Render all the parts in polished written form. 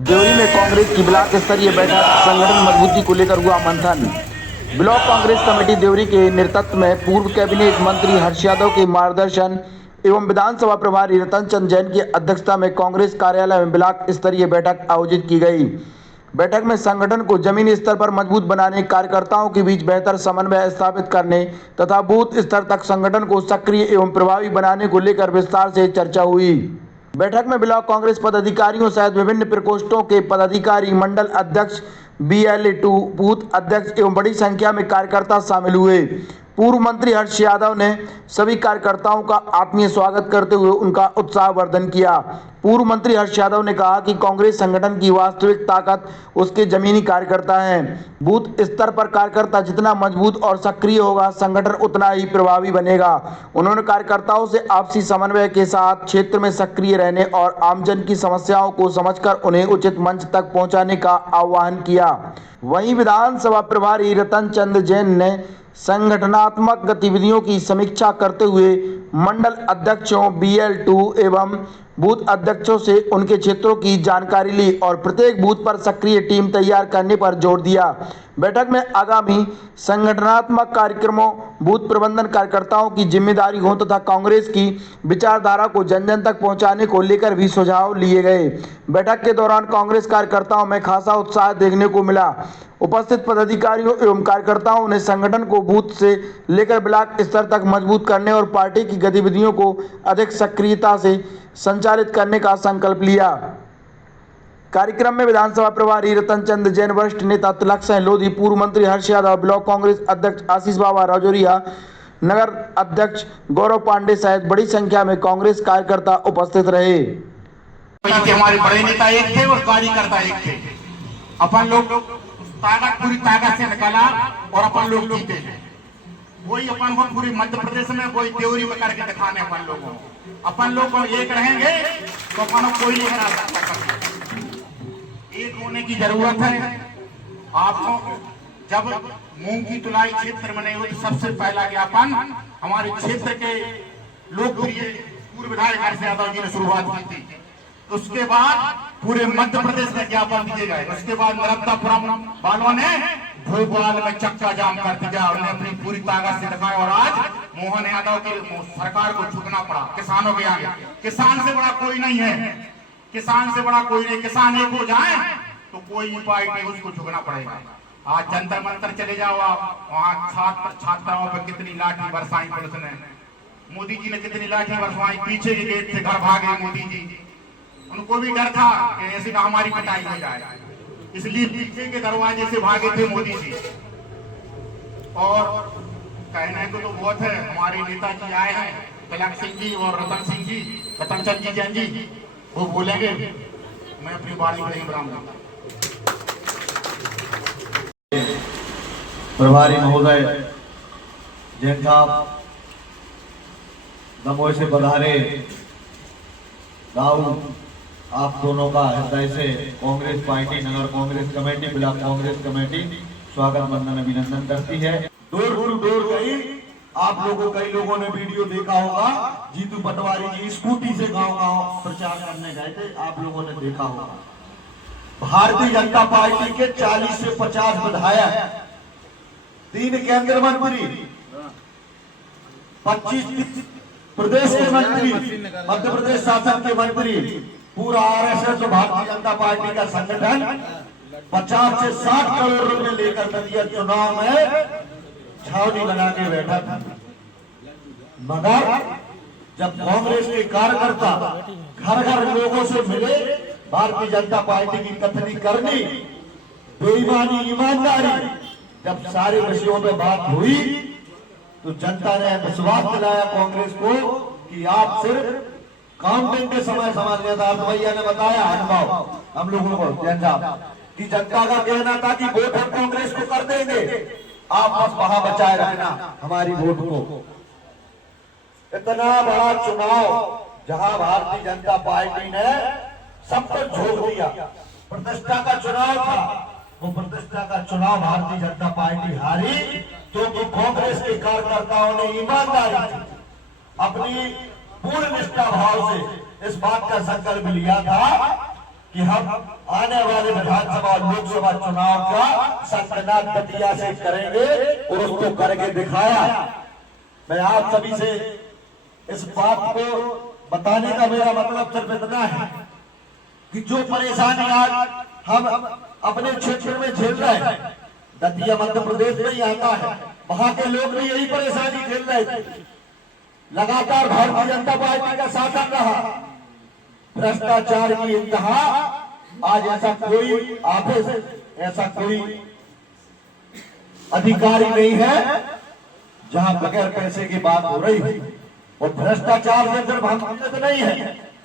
देवरी में कांग्रेस की ब्लॉक स्तरीय बैठक, संगठन मजबूती को लेकर हुआ मंथन। ब्लॉक कांग्रेस कमेटी देवरी के नेतृत्व में पूर्व कैबिनेट मंत्री हर्ष यादव के मार्गदर्शन एवं विधानसभा प्रभारी रतन चंद जैन की अध्यक्षता में कांग्रेस कार्यालय में ब्लॉक स्तरीय बैठक आयोजित की गई। बैठक में संगठन को जमीनी स्तर पर मजबूत बनाने, कार्यकर्ताओं के बीच बेहतर समन्वय स्थापित करने तथा बूथ स्तर तक संगठन को सक्रिय एवं प्रभावी बनाने को लेकर विस्तार से चर्चा हुई। बैठक में ब्लॉक कांग्रेस पदाधिकारियों सहित विभिन्न प्रकोष्ठों के पदाधिकारी, मंडल अध्यक्ष, BLA2 बूथ अध्यक्ष एवं बड़ी संख्या में कार्यकर्ता शामिल हुए। पूर्व मंत्री हर्ष यादव ने सभी कार्यकर्ताओं का आत्मीय स्वागत करते हुए उनका उत्साहवर्धन किया। पूर्व मंत्री हर्ष यादव ने कहा कि कांग्रेस संगठन की वास्तविक ताकत उसके जमीनी कार्यकर्ता हैं। बूथ स्तर पर कार्यकर्ता जितना मजबूत और सक्रिय होगा, संगठन उतना ही प्रभावी बनेगा। उन्होंने कार्यकर्ताओं से आपसी समन्वय के साथ क्षेत्र में सक्रिय रहने और आमजन की समस्याओं को समझकर उन्हें उचित मंच तक पहुंचाने का आह्वान किया। वहीं विधानसभा प्रभारी रतन चंद जैन ने संगठनात्मक गतिविधियों की समीक्षा करते हुए मंडल अध्यक्षों, BL2 एवं बूथ अध्यक्षों से उनके क्षेत्रों की जानकारी ली और प्रत्येक बूथ पर सक्रिय टीम तैयार करने पर जोर दिया। बैठक में आगामी संगठनात्मक कार्यक्रमों, बूथ प्रबंधन कार्यकर्ताओं की जिम्मेदारी हो तथा कांग्रेस की विचारधारा को जन जन तक पहुंचाने को लेकर भी सुझाव लिए गए। बैठक के दौरान कांग्रेस कार्यकर्ताओं में खासा उत्साह देखने को मिला। उपस्थित पदाधिकारियों एवं कार्यकर्ताओं ने संगठन को बूथ से लेकर ब्लॉक स्तर तक मजबूत करने और पार्टी की गतिविधियों को अधिक सक्रियता से संचालित करने का संकल्प लिया। कार्यक्रम में विधानसभा प्रभारी रतन चंद जैन, वरिष्ठ नेता तिलक सिंह लोधी, पूर्व मंत्री हर्ष यादव, ब्लॉक कांग्रेस अध्यक्ष आशीष बाबा राजौरिया, नगर अध्यक्ष गौरव पांडे सहित बड़ी संख्या में कांग्रेस कार्यकर्ता उपस्थित रहे। हमारे बड़े नेता एक थे और कार्यकर्ता एक थे। अपन लोग ताकत, पूरी ताकत से निकाला और अपन लोग जीते हैं। वही अपन को पूरी मध्य प्रदेश में, कोई देवरी में करके दिखाने अपन लोग को एक रहेंगे तो अपन कोई नहीं हरा सकता। एक होने की जरूरत है। आपको जब मूंग की तुलाई क्षेत्र में नहीं हुई, सबसे पहला ज्ञापन हमारे क्षेत्र के लोकप्रिय पूर्व विधायक हर्ष यादव जी ने शुरुआत की थी। उसके बाद पूरे मध्य प्रदेश में ज्ञापन दिए गए। उसके बाद नर्मदापुरम वालों ने भोपाल में चक्का जाम कर दिया, उन्हें अपनी पूरी ताकत से दिखाया और आज मोहन यादव की सरकार को झुकना पड़ा किसानों के आगे। किसान से बड़ा कोई नहीं है, किसान से बड़ा कोई नहीं। किसान एक हो जाए तो कोई उपाय नहीं, उसको झुकना पड़ेगा। आज जंतर मंतर चले जाओ आप, वहाँ छात्राओं पर कितनी लाठी बरसाई पुलिस ने, मोदी जी ने कितनी लाठी बरसाई, पीछे के गेट से घर भागे मोदी जी। उनको भी डर था कि ऐसे का हमारी पिटाई हो जाए, इसलिए पीछे के दरवाजे से भागे थे मोदी जी। और कहने को तो बहुत है, हमारे नेताजी आए हैं, तिलक सिंह जी और रतन सिंह जी, रतन चंद जी जैन जी, वो बोलेंगे। मैं अपनी बारी में नहीं बनाऊंगा। प्रभारी महोदय जैन साहब, दमोह से पधारे राहुल, आप दोनों का हृदय से कांग्रेस पार्टी, नगर Congress committee, block Congress committee स्वागत वंदन अभिनंदन करती है। डोर टू डोर गई, आप लोगों, कई लोगों ने वीडियो देखा होगा, जीतू पटवारी जी स्कूटी से गांव-गांव प्रचार करने गए थे, आप लोगों ने देखा होगा। भारतीय जनता पार्टी के 40 से 50 विधायक, 3 केंद्रीय मंत्री, 25 प्रदेश के मंत्री, मध्य प्रदेश शासन के मंत्री, पूरा RSS भारतीय जनता पार्टी का संगठन 50 से 60 करोड़ रुपए लेकर नदिया चुनाव में छावनी बना के बैठा था। मगर जब कांग्रेस के कार्यकर्ता घर घर लोगों से मिले, भारतीय जनता पार्टी की कथनी करनी, बेईमानी, ईमानदारी, जब सारे विषयों पे बात हुई तो जनता ने विश्वास दिलाया कांग्रेस को कि आप सिर्फ काउंटिंग के समय समझ लेता। भैया ने बताया अनुभव हम लोगों को जैन साहब कि जनता का कहना था कि वोट हम कांग्रेस को कर देंगे, आप बस वहां बचाए रखना हमारी वोट को। इतना बड़ा चुनाव जहां भारतीय जनता पार्टी ने सब कुछ झोंक दिया, प्रतिष्ठा का चुनाव था, वो प्रतिष्ठा का चुनाव भारतीय जनता पार्टी हारी, क्योंकि कांग्रेस के कार्यकर्ताओं ने ईमानदारी से, अपनी पूर्ण निष्ठा भाव से इस बात का संकल्प लिया था कि हम आने वाले विधानसभा और लोकसभा चुनाव का संकनाद दतिया से करेंगे और उसको करके दिखाया। मैं आप सभी से इस बात को बताने का मेरा मतलब सिर्फ इतना है कि जो परेशानी आज हम अपने क्षेत्र में झेल रहे हैं, दतिया मध्य प्रदेश में ही आता है, वहां के लोग भी यही परेशानी झेल रहे थे। लगातार भारतीय जनता पार्टी का शासन रहा, भ्रष्टाचार की इंतहा। आज ऐसा कोई ऑफिस, ऐसा कोई अधिकारी नहीं है जहां बगैर पैसे की बात हो रही है। और भ्रष्टाचार में सिर्फ हम तो नहीं है,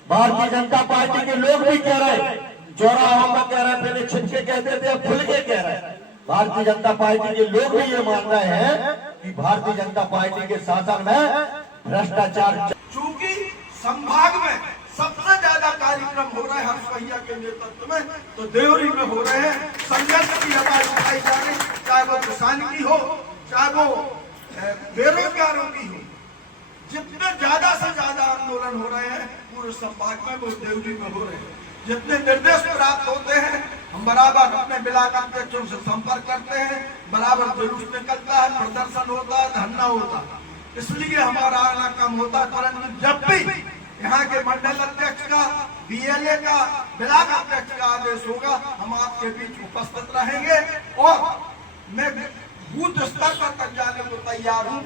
भारतीय जनता पार्टी के लोग भी कह रहे हैं, चौराहों पर कह रहे हैं, पहले छिटके कहते थे, अब खुल के कह रहे हैं। भारतीय जनता पार्टी के लोग भी ये मान रहे हैं कि भारतीय जनता पार्टी के शासन में भ्रष्टाचार। चूंकि संभाग में सबसे ज्यादा कार्यक्रम हो रहे हैं हर्ष भैया के नेतृत्व में, तो देवरी में हो रहे हैं। संघर्ष की आवाज उठाई जा रही, चाहे वो किसान की हो, चाहे वो बेरोजगारों की हो। जितने ज्यादा से ज्यादा आंदोलन हो रहे हैं पूरे संभाग में, वो देवरी में हो रहे हैं। जितने निर्देश प्राप्त होते हैं, हम बराबर अपने ब्लॉक अध्यक्षों से संपर्क करते हैं, बराबर जुलूस निकलता है, प्रदर्शन होता है, धरना होता है, इसलिए हमारा आना कम होता है। परंतु जब भी यहाँ के मंडल अध्यक्ष का, बीएलए का, ब्लॉक अध्यक्ष का आदेश होगा, हम आपके बीच उपस्थित रहेंगे और मैं बूथ स्तर पर तक जाने को तैयार हूँ।